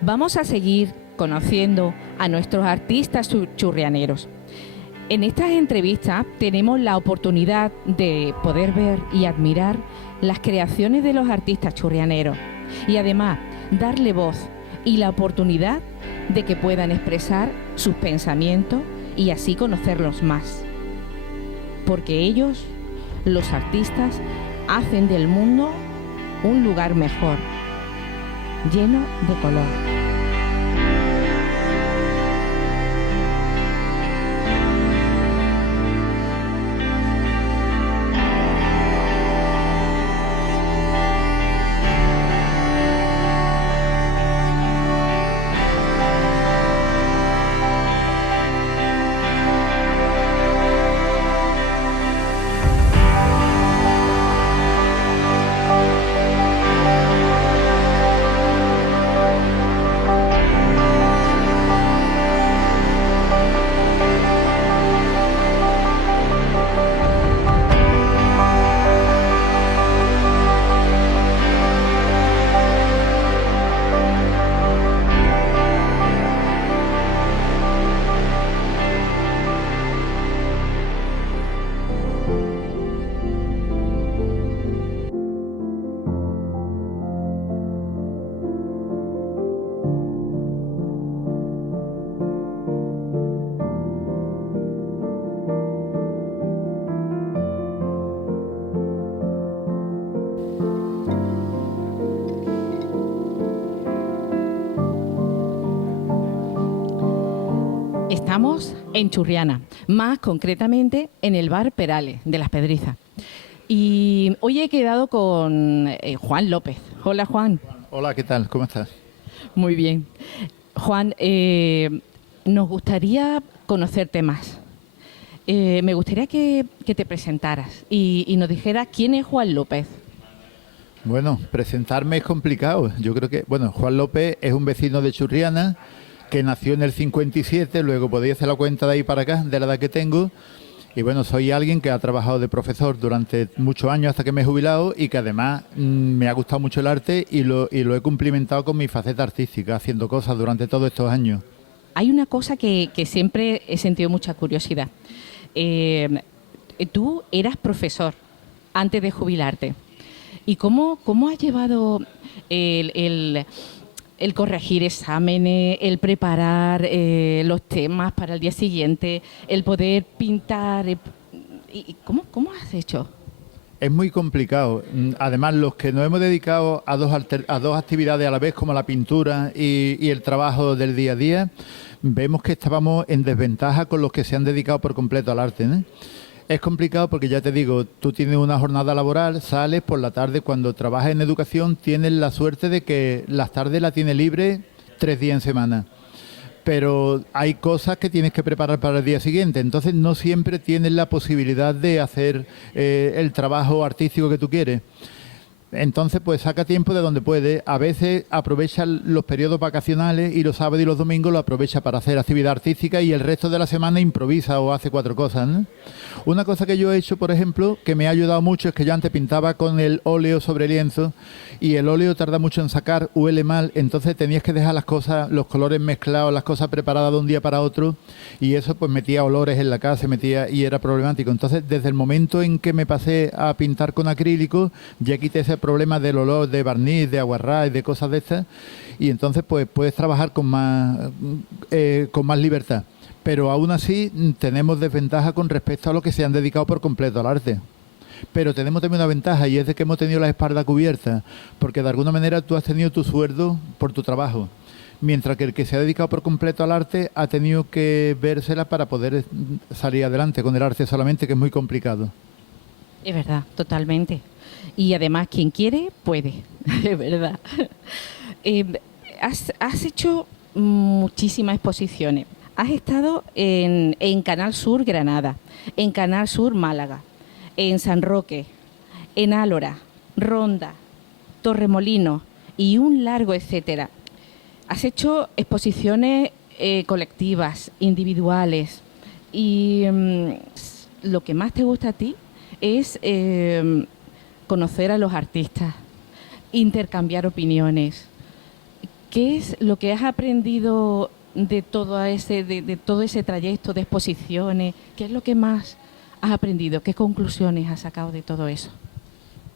Vamos a seguir conociendo a nuestros artistas churrianeros. En estas entrevistas tenemos la oportunidad de poder ver y admirar las creaciones de los artistas churrianeros y además darle voz y la oportunidad de que puedan expresar sus pensamientos y así conocerlos más. Porque ellos, los artistas, hacen del mundo un lugar mejor, lleno de color. Estamos en Churriana, más concretamente en el bar Perales de Las Pedrizas. Y hoy he quedado con Juan López. Hola, Juan. Hola, ¿qué tal? ¿Cómo estás? Muy bien. Juan, nos gustaría conocerte más. Me gustaría que te presentaras y nos dijeras quién es Juan López. Bueno, presentarme es complicado. Yo creo que, bueno, Juan López es un vecino de Churriana que nació en el 57, luego podéis hacer la cuenta de ahí para acá, de la edad que tengo. Y bueno, soy alguien que ha trabajado de profesor durante muchos años hasta que me he jubilado y que además me ha gustado mucho el arte y lo he cumplimentado con mi faceta artística, haciendo cosas durante todos estos años. Hay una cosa que siempre he sentido mucha curiosidad. Tú eras profesor antes de jubilarte. ¿Y cómo has llevado el corregir exámenes, el preparar los temas para el día siguiente, el poder pintar? ¿Y cómo has hecho? Es muy complicado. Además, los que nos hemos dedicado a dos actividades a la vez, como la pintura y el trabajo del día a día, vemos que estábamos en desventaja con los que se han dedicado por completo al arte, ¿no? Es complicado porque, ya te digo, tú tienes una jornada laboral, sales por la tarde, cuando trabajas en educación tienes la suerte de que las tardes la tienes libre 3 días en semana. Pero hay cosas que tienes que preparar para el día siguiente, entonces no siempre tienes la posibilidad de hacer el trabajo artístico que tú quieres. Entonces, pues saca tiempo de donde puede. A veces aprovecha los periodos vacacionales y los sábados y los domingos lo aprovecha para hacer actividad artística y el resto de la semana improvisa o hace 4 cosas, ¿no? Una cosa que yo he hecho, por ejemplo, que me ha ayudado mucho, es que yo antes pintaba con el óleo sobre lienzo y el óleo tarda mucho en sacar, huele mal, entonces tenías que dejar las cosas, los colores mezclados, las cosas preparadas de un día para otro y eso pues metía olores en la casa, y era problemático. Entonces, desde el momento en que me pasé a pintar con acrílico, ya quité ese problema del olor de barniz, de aguarrás y de cosas de estas y entonces pues puedes trabajar con más libertad. Pero aún así tenemos desventaja con respecto a los que se han dedicado por completo al arte. Pero tenemos también una ventaja y es de que hemos tenido la espalda cubierta, porque de alguna manera tú has tenido tu sueldo por tu trabajo, mientras que el que se ha dedicado por completo al arte ha tenido que vérsela para poder salir adelante con el arte solamente, que es muy complicado. Es verdad, totalmente. Y además, quien quiere, puede. Es verdad. Has hecho muchísimas exposiciones. Has estado en Canal Sur Granada, en Canal Sur Málaga, en San Roque, en Álora, Ronda, Torremolinos y un largo etcétera. Has hecho exposiciones colectivas, individuales y lo que más te gusta a ti es conocer a los artistas, intercambiar opiniones. ¿Qué es lo que has aprendido de todo ese trayecto de exposiciones? ¿Qué es lo que más has aprendido? ¿Qué conclusiones has sacado de todo eso?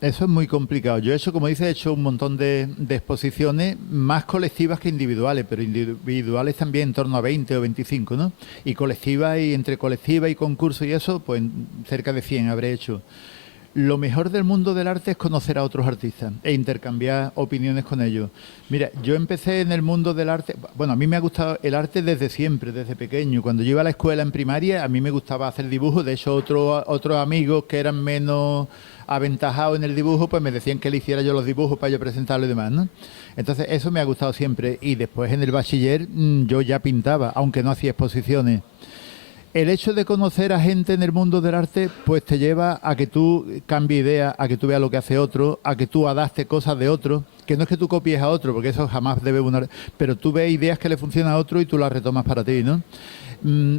Eso es muy complicado. Yo como dice, he hecho un montón de exposiciones, más colectivas que individuales, pero individuales también en torno a 20 o 25, ¿no? Y colectivas, y entre colectiva y concurso y eso, pues cerca de 100 habré hecho. Lo mejor del mundo del arte es conocer a otros artistas e intercambiar opiniones con ellos. Mira, yo empecé en el mundo del arte, bueno, a mí me ha gustado el arte desde siempre, desde pequeño. Cuando yo iba a la escuela en primaria, a mí me gustaba hacer dibujos. De hecho, otros amigos que eran menos aventajados en el dibujo, pues me decían que le hiciera yo los dibujos para yo presentarlo y demás, ¿no? Entonces, eso me ha gustado siempre. Y después en el bachiller yo ya pintaba, aunque no hacía exposiciones. El hecho de conocer a gente en el mundo del arte, pues te lleva a que tú cambies ideas, a que tú veas lo que hace otro, a que tú adaptes cosas de otro, que no es que tú copies a otro, porque eso jamás debe pero tú ves ideas que le funcionan a otro y tú las retomas para ti, ¿no?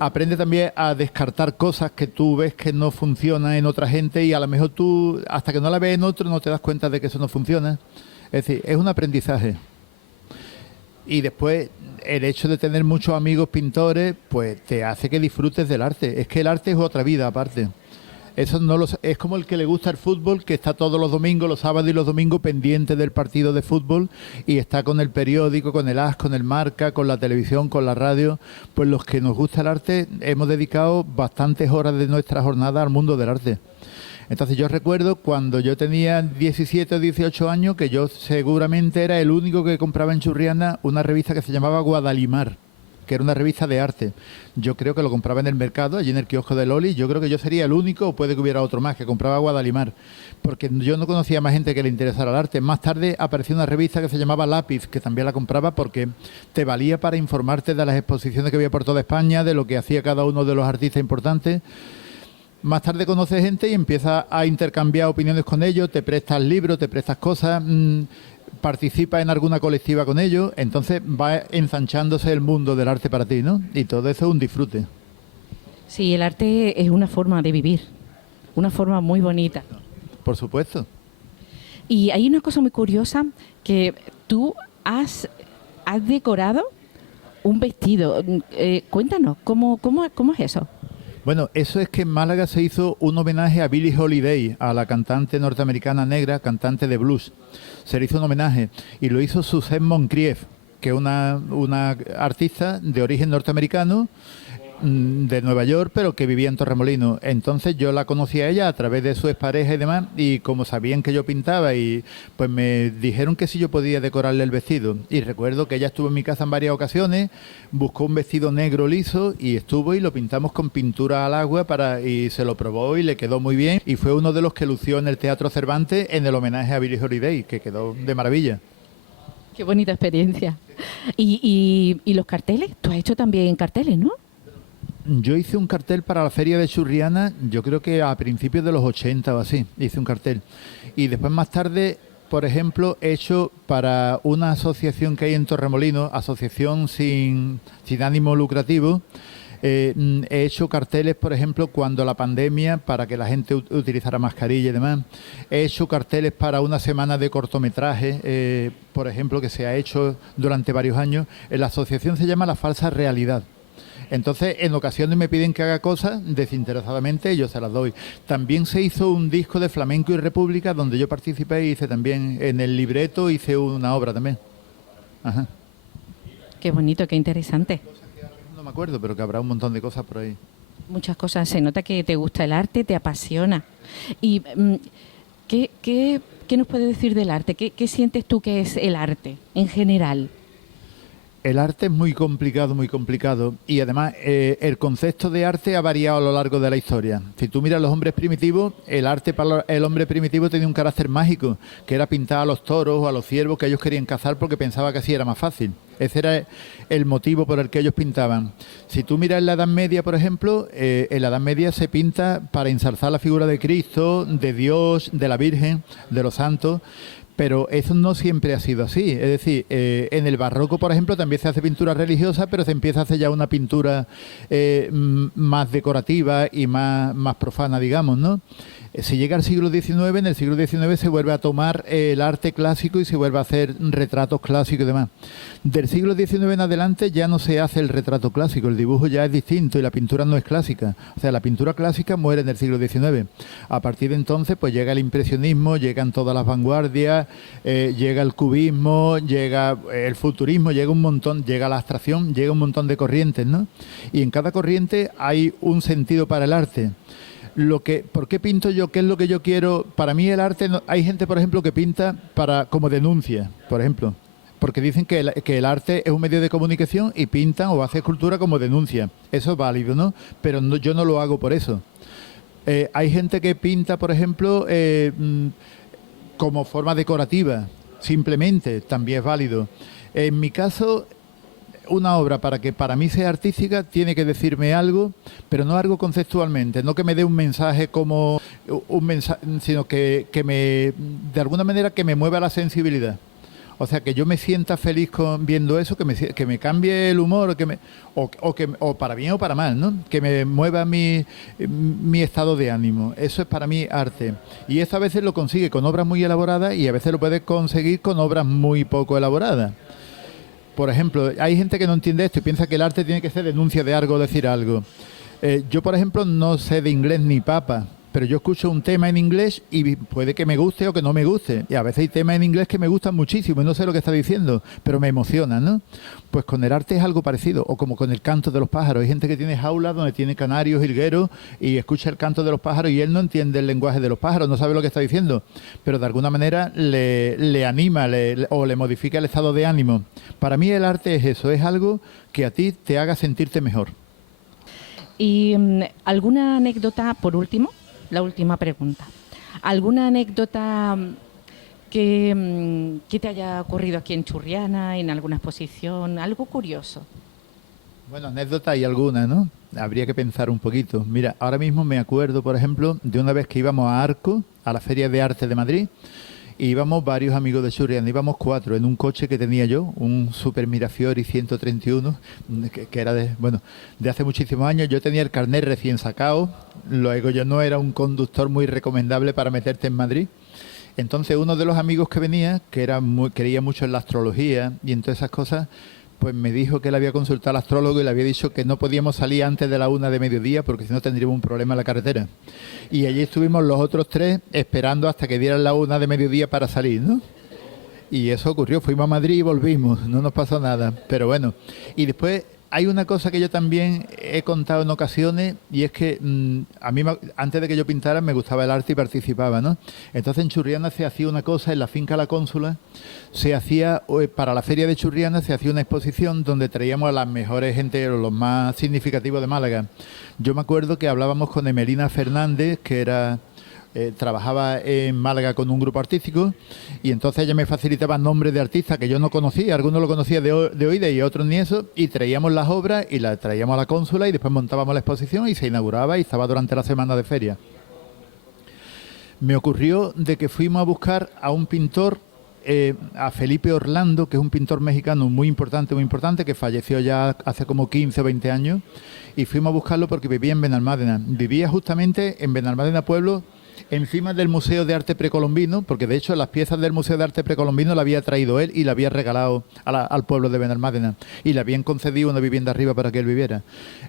Aprende también a descartar cosas que tú ves que no funcionan en otra gente y a lo mejor tú, hasta que no la ves en otro, no te das cuenta de que eso no funciona. Es decir, es un aprendizaje. Y después, el hecho de tener muchos amigos pintores, pues te hace que disfrutes del arte. Es que el arte es otra vida aparte. Eso no es como el que le gusta el fútbol, que está todos los domingos, los sábados y los domingos pendiente del partido de fútbol y está con el periódico, con el AS, con el Marca, con la televisión, con la radio. Pues los que nos gusta el arte hemos dedicado bastantes horas de nuestra jornada al mundo del arte. Entonces yo recuerdo cuando yo tenía 17 o 18 años que yo seguramente era el único que compraba en Churriana una revista que se llamaba Guadalimar, que era una revista de arte. Yo creo que lo compraba en el mercado, allí en el kiosco de Loli. Yo creo que yo sería el único, o puede que hubiera otro más, que compraba Guadalimar, porque yo no conocía más gente que le interesara el arte. Más tarde apareció una revista que se llamaba Lápiz, que también la compraba porque te valía para informarte de las exposiciones que había por toda España, de lo que hacía cada uno de los artistas importantes. Más tarde conoces gente y empiezas a intercambiar opiniones con ellos, te prestas libros, te prestas cosas, participas en alguna colectiva con ellos, entonces va ensanchándose el mundo del arte para ti, ¿no? Y todo eso es un disfrute. Sí, el arte es una forma de vivir, una forma muy bonita. Por supuesto. Y hay una cosa muy curiosa, que tú has decorado un vestido. Cuéntanos, ¿cómo es eso? Bueno, eso es que en Málaga se hizo un homenaje a Billie Holiday, a la cantante norteamericana negra, cantante de blues. Se le hizo un homenaje y lo hizo Suzanne Moncrief, que es una artista de origen norteamericano, de Nueva York, pero que vivía en Torremolinos. Entonces yo la conocí a ella a través de su expareja y demás, y como sabían que yo pintaba, y pues me dijeron que si yo podía decorarle el vestido. Y recuerdo que ella estuvo en mi casa en varias ocasiones, buscó un vestido negro liso y estuvo y lo pintamos con pintura al agua y se lo probó y le quedó muy bien. Y fue uno de los que lució en el Teatro Cervantes en el homenaje a Billie Holiday, que quedó de maravilla. Qué bonita experiencia. Y los carteles, tú has hecho también carteles, ¿no? Yo hice un cartel para la feria de Churriana, yo creo que a principios de los 80 o así, hice un cartel. Y después más tarde, por ejemplo, he hecho para una asociación que hay en Torremolinos, asociación sin ánimo lucrativo, he hecho carteles, por ejemplo, cuando la pandemia, para que la gente utilizara mascarilla y demás. He hecho carteles para una semana de cortometraje, por ejemplo, que se ha hecho durante varios años. La asociación se llama La Falsa Realidad. Entonces, en ocasiones me piden que haga cosas desinteresadamente y yo se las doy. También se hizo un disco de flamenco y república donde yo participé y hice también, en el libreto hice una obra también. Ajá. Qué bonito, qué interesante. No me acuerdo, pero que habrá un montón de cosas por ahí. Muchas cosas. Se nota que te gusta el arte, te apasiona. ¿Y qué nos puedes decir del arte? ¿Qué sientes tú que es el arte en general? El arte es muy complicado y además el concepto de arte ha variado a lo largo de la historia. Si tú miras los hombres primitivos, el arte para el hombre primitivo tenía un carácter mágico, que era pintar a los toros o a los ciervos que ellos querían cazar porque pensaba que así era más fácil. Ese era el motivo por el que ellos pintaban. Si tú miras en la Edad Media, por ejemplo, en la Edad Media se pinta para ensalzar la figura de Cristo, de Dios, de la Virgen, de los santos. Pero eso no siempre ha sido así. Es decir, en el barroco, por ejemplo, también se hace pintura religiosa, pero se empieza a hacer ya una pintura más decorativa y más profana, digamos, ¿no? Se llega al siglo XIX, en el siglo XIX se vuelve a tomar el arte clásico y se vuelve a hacer retratos clásicos y demás. Del siglo XIX en adelante ya no se hace el retrato clásico, el dibujo ya es distinto y la pintura no es clásica. O sea, la pintura clásica muere en el siglo XIX. A partir de entonces pues llega el impresionismo, llegan todas las vanguardias, llega el cubismo, llega el futurismo, llega un montón, llega la abstracción, llega un montón de corrientes, ¿no? Y en cada corriente hay un sentido para el arte. ¿Por qué pinto yo? ¿Qué es lo que yo quiero? Para mí el arte, hay gente, por ejemplo, que pinta como denuncia, por ejemplo, porque dicen que el arte es un medio de comunicación y pintan o hacen escultura como denuncia. Eso es válido, ¿no? Pero yo no lo hago por eso. Hay gente que pinta, por ejemplo, como forma decorativa, simplemente, también es válido. En mi caso, una obra para que para mí sea artística tiene que decirme algo, pero no algo conceptualmente, no que me dé un mensaje como un mensaje, sino que de alguna manera que me mueva la sensibilidad. O sea, que yo me sienta feliz viendo eso, que me cambie el humor, o para bien o para mal, ¿no? Que me mueva mi estado de ánimo. Eso es para mí arte. Y eso a veces lo consigue con obras muy elaboradas y a veces lo puede conseguir con obras muy poco elaboradas. Por ejemplo, hay gente que no entiende esto y piensa que el arte tiene que ser denuncia de algo, decir algo. Yo, por ejemplo, no sé de inglés ni papa, pero yo escucho un tema en inglés y puede que me guste o que no me guste. Y a veces hay temas en inglés que me gustan muchísimo y no sé lo que está diciendo, pero me emocionan, ¿no? Pues con el arte es algo parecido, o como con el canto de los pájaros. Hay gente que tiene jaulas donde tiene canarios, jilgueros, y escucha el canto de los pájaros y él no entiende el lenguaje de los pájaros, no sabe lo que está diciendo, pero de alguna manera le anima o le modifica el estado de ánimo. Para mí el arte es eso, es algo que a ti te haga sentirte mejor. ¿Y alguna anécdota, por último? La última pregunta. ¿Alguna anécdota que te haya ocurrido aquí en Churriana, en alguna exposición? Algo curioso. Bueno, anécdota hay alguna, ¿no? Habría que pensar un poquito. Mira, ahora mismo me acuerdo, por ejemplo, de una vez que íbamos a Arco, a la Feria de Arte de Madrid, y íbamos varios amigos de Churriana, íbamos 4 en un coche que tenía yo, un Super Mirafiori 131, que era de hace muchísimos años. Yo tenía el carnet recién sacado, luego yo no era un conductor muy recomendable para meterte en Madrid. Entonces uno de los amigos que venía, que creía mucho en la astrología y en todas esas cosas, pues me dijo que él había consultado al astrólogo y le había dicho que no podíamos salir antes de la 1 de mediodía porque si no tendríamos un problema en la carretera. Y allí estuvimos los otros 3 esperando hasta que dieran la 1 de mediodía para salir, ¿no? Y eso ocurrió, fuimos a Madrid y volvimos, no nos pasó nada, pero bueno. Y después hay una cosa que yo también he contado en ocasiones y es que a mí, antes de que yo pintara, me gustaba el arte y participaba, ¿no? Entonces en Churriana se hacía una cosa, en la finca La Cónsula, se hacía, para la feria de Churriana, se hacía una exposición donde traíamos a las mejores gente, los más significativos de Málaga. Yo me acuerdo que hablábamos con Emelina Fernández, que era... trabajaba en Málaga con un grupo artístico y entonces ella me facilitaba nombres de artistas que yo no conocía, algunos lo conocía de oídas y otros ni eso, y traíamos las obras y las traíamos a la Cónsula y después montábamos la exposición y se inauguraba y estaba durante la semana de feria. Me ocurrió de que fuimos a buscar a un pintor, a Felipe Orlando, que es un pintor mexicano muy importante, que falleció ya hace como 15 o 20 años, y fuimos a buscarlo porque vivía en Benalmádena. Vivía justamente en Benalmádena Pueblo, encima del Museo de Arte Precolombino, porque de hecho las piezas del Museo de Arte Precolombino la había traído él y la había regalado al pueblo de Benalmádena y le habían concedido una vivienda arriba para que él viviera.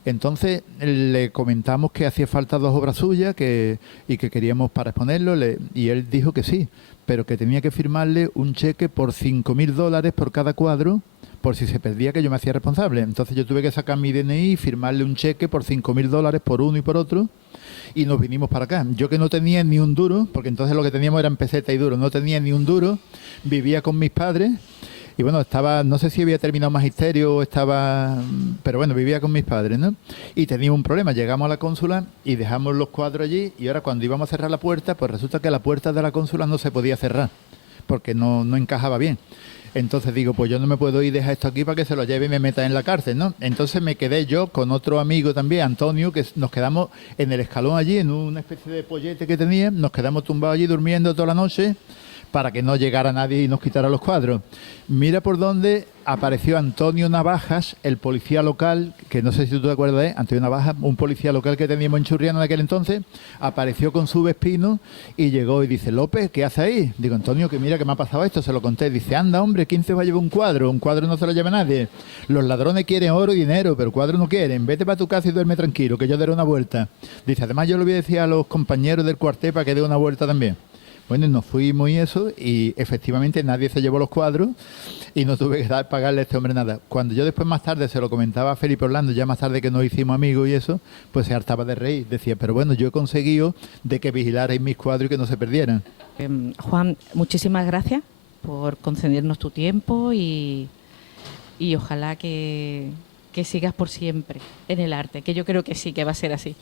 Entonces le comentamos que hacía falta 2 obras suyas y que queríamos para exponerlo, y él dijo que sí, pero que tenía que firmarle un cheque por $5.000 por cada cuadro, por si se perdía, que yo me hacía responsable. Entonces yo tuve que sacar mi DNI y firmarle un cheque por $5.000 por uno y por otro, y nos vinimos para acá. Yo que no tenía ni un duro, porque entonces lo que teníamos eran peseta y duro, no tenía ni un duro, vivía con mis padres, y bueno, no sé si había terminado magisterio o pero bueno, vivía con mis padres, ¿no? Y teníamos un problema, llegamos a la Cónsula y dejamos los cuadros allí, y ahora cuando íbamos a cerrar la puerta, pues resulta que la puerta de la Cónsula no se podía cerrar, porque no encajaba bien. Entonces digo, pues yo no me puedo ir y dejar esto aquí para que se lo lleve y me meta en la cárcel, ¿no? Entonces me quedé yo con otro amigo también, Antonio, que nos quedamos en el escalón allí, en una especie de pollete que tenía, nos quedamos tumbados allí durmiendo toda la noche, para que no llegara nadie y nos quitara los cuadros. Mira por dónde apareció Antonio Navajas, el policía local, que no sé si tú te acuerdas de Antonio Navajas, un policía local que teníamos en Churriana en aquel entonces, apareció con su Vespino y llegó y dice: López, ¿qué hace ahí? Digo: Antonio, que mira que me ha pasado esto, se lo conté. Dice: anda, hombre, ¿quién se va a llevar un cuadro no se lo lleva nadie. Los ladrones quieren oro y dinero, pero cuadro no quieren. Vete para tu casa y duerme tranquilo, que yo daré una vuelta. Dice: además yo le voy a decir a los compañeros del cuartel para que dé una vuelta también. Bueno, nos fuimos y eso, y efectivamente nadie se llevó los cuadros y no tuve que pagarle a este hombre nada. Cuando yo después más tarde se lo comentaba a Felipe Orlando, ya más tarde que nos hicimos amigos y eso, pues se hartaba de reír. Decía: pero bueno, yo he conseguido de que vigilarais mis cuadros y que no se perdieran. Juan, muchísimas gracias por concedernos tu tiempo y ojalá que sigas por siempre en el arte, que yo creo que sí, que va a ser así.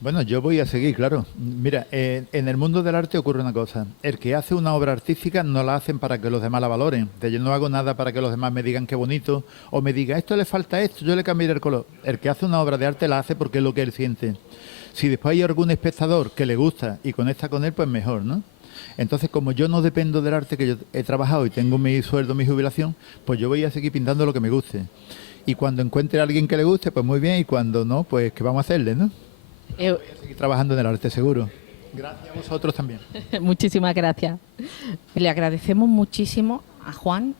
Bueno, yo voy a seguir, claro. Mira, en el mundo del arte ocurre una cosa. El que hace una obra artística no la hacen para que los demás la valoren. Yo no hago nada para que los demás me digan qué bonito o me digan: esto le falta esto, yo le cambiaré el color. El que hace una obra de arte la hace porque es lo que él siente. Si después hay algún espectador que le gusta y conecta con él, pues mejor, ¿no? Entonces, como yo no dependo del arte, que yo he trabajado y tengo mi sueldo, mi jubilación, pues yo voy a seguir pintando lo que me guste. Y cuando encuentre a alguien que le guste, pues muy bien, y cuando no, pues ¿qué vamos a hacerle, no? Voy a seguir trabajando en el arte, seguro. Gracias a vosotros también. Muchísimas gracias. Le agradecemos muchísimo a Juan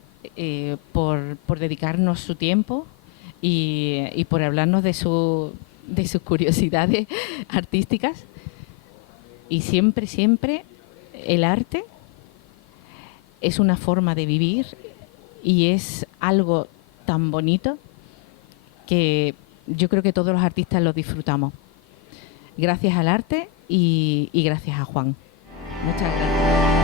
por dedicarnos su tiempo y por hablarnos de sus curiosidades artísticas. Y siempre, siempre el arte es una forma de vivir y es algo tan bonito que yo creo que todos los artistas lo disfrutamos. Gracias al arte y gracias a Juan. Muchas gracias.